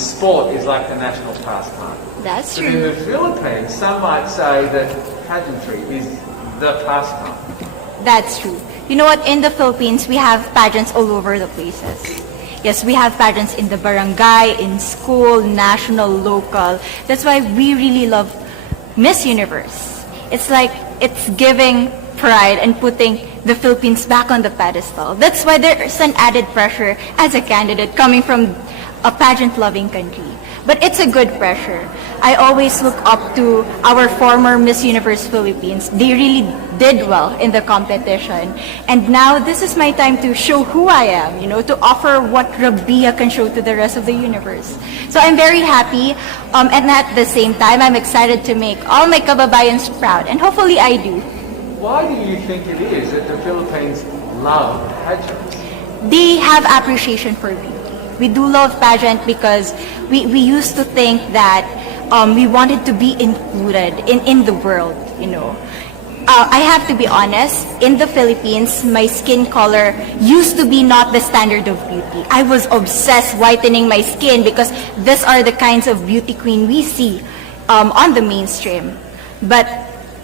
sport is like the national pastime. That's But in true. the Philippines, some might say that pageantry is the pastime. That's true. You know what? In the Philippines, we have pageants all over the places. Yes, we have pageants in the barangay, in school, national, local. That's why we really love Miss Universe. It's like it's giving pride and putting the Philippines back on the pedestal. That's why there's an added pressure as a candidate coming from a pageant-loving country. But it's a good pressure. I always look up to our former Miss Universe Philippines. They really did well in the competition. And now this is my time to show who I am, to offer what Rabiya can show to the rest of the universe. So I'm very happy, and at the same time, I'm excited to make all my kababayans proud, and hopefully I do. Why do you think it is that the Philippines love pageants? They have appreciation for beauty. We do love pageant because we used to think that we wanted to be included in the world, I have to be honest, in the Philippines, my skin color used to be not the standard of beauty. I was obsessed whitening my skin because these are the kinds of beauty queen we see on the mainstream. But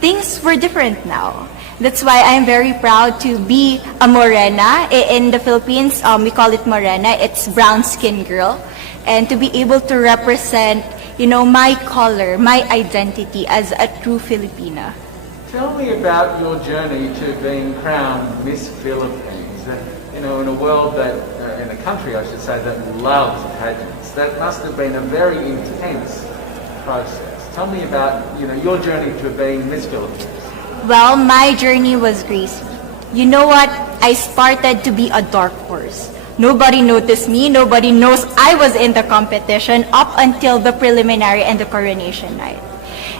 things were different now. That's why I'm very proud to be a morena. In the Philippines, we call it morena. It's brown skin girl. And to be able to represent, my color, my identity as a true Filipina. Tell me about your journey to being crowned Miss Philippines. In a world that, in a country I should say, that loves pageants. That must have been a very intense process. Tell me about, your journey to being Miss Philippines. Well, my journey was crazy. You know what? I started to be a dark horse. Nobody noticed me. Nobody knows I was in the competition up until the preliminary and the coronation night.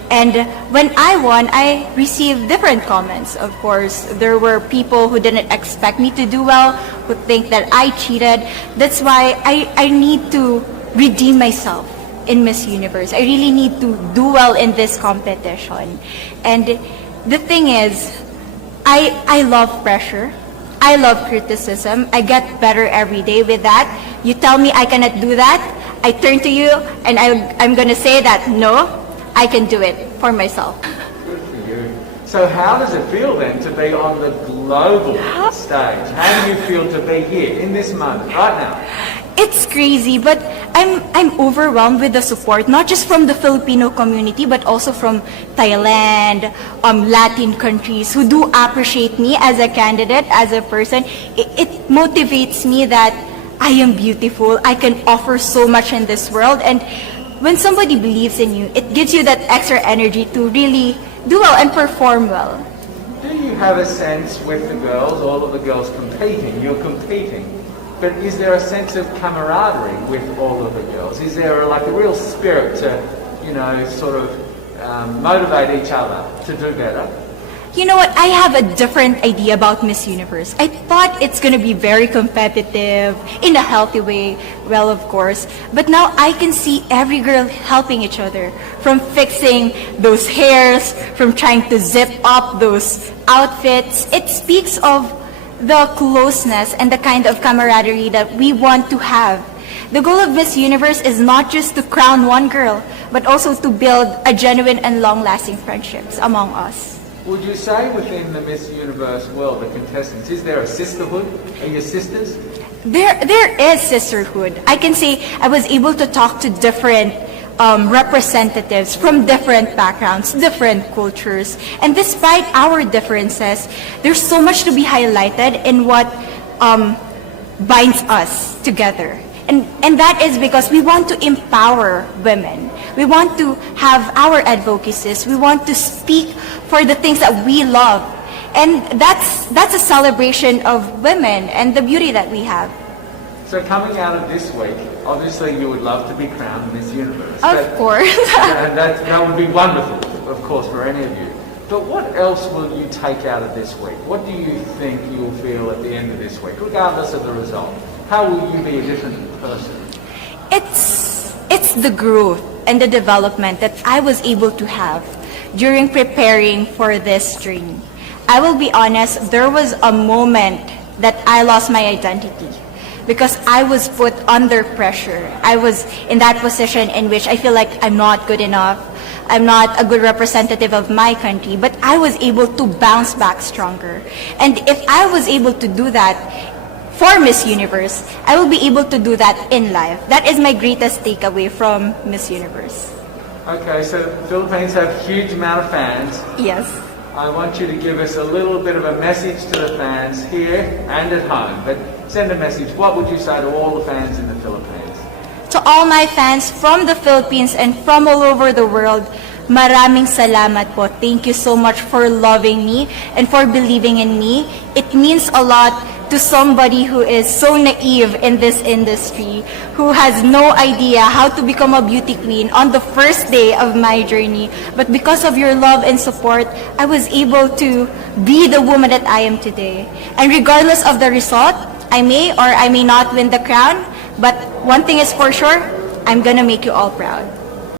And when I won, I received different comments. Of course, there were people who didn't expect me to do well, who think that I cheated. That's why I need to redeem myself in Miss Universe. I really need to do well in this competition. And the thing is, I love pressure. I love criticism. I get better every day with that. You tell me I cannot do that, I turn to you and I'm going to say that, no, I can do it for myself. Good for you. So how does it feel then to be on the global stage? How do you feel to be here in this moment, right now? It's crazy, but I'm overwhelmed with the support, not just from the Filipino community, but also from Thailand, Latin countries who do appreciate me as a candidate, as a person. It motivates me that I am beautiful, I can offer so much in this world, and when somebody believes in you, it gives you that extra energy to really do well and perform well. Do you have a sense with the girls, all of the girls competing, you're competing, but is there a sense of camaraderie with all of the girls? Is there a real spirit to, sort of motivate each other to do better? You know what? I have a different idea about Miss Universe. I thought it's going to be very competitive, in a healthy way, well, of course. But now I can see every girl helping each other, from fixing those hairs, from trying to zip up those outfits. It speaks of the closeness and the kind of camaraderie that we want to have. The goal of Miss Universe is not just to crown one girl, but also to build a genuine and long-lasting friendships among us. Would you say within the Miss Universe world, the contestants, is there a sisterhood? Are you sisters? There is sisterhood. I can say I was able to talk to different representatives from different backgrounds, different cultures. And despite our differences, there's so much to be highlighted in what binds us together. And that is because we want to empower women. We want to have our advocacies. We want to speak for the things that we love. And that's a celebration of women and the beauty that we have. So coming out of this week, obviously you would love to be crowned Miss Universe. Of course. And that would be wonderful, of course, for any of you. But what else will you take out of this week? What do you think you'll feel at the end of this week, regardless of the result? How will you be a different person? It's the growth and the development that I was able to have during preparing for this journey. I will be honest, there was a moment that I lost my identity. because I was put under pressure. I was in that position in which I feel like I'm not good enough. I'm not a good representative of my country, but I was able to bounce back stronger. And if I was able to do that for Miss Universe, I will be able to do that in life. That is my greatest takeaway from Miss Universe. Okay, so the Philippines have a huge amount of fans. Yes. I want you to give us a little bit of a message to the fans here and at home. But send a message. What would you say to all the fans in the Philippines? To all my fans from the Philippines and from all over the world, maraming salamat po. Thank you so much for loving me and for believing in me. It means a lot to somebody who is so naive in this industry, who has no idea how to become a beauty queen on the first day of my journey. But because of your love and support, I was able to be the woman that I am today. And regardless of the result, I may or I may not win the crown, but one thing is for sure, I'm gonna make you all proud.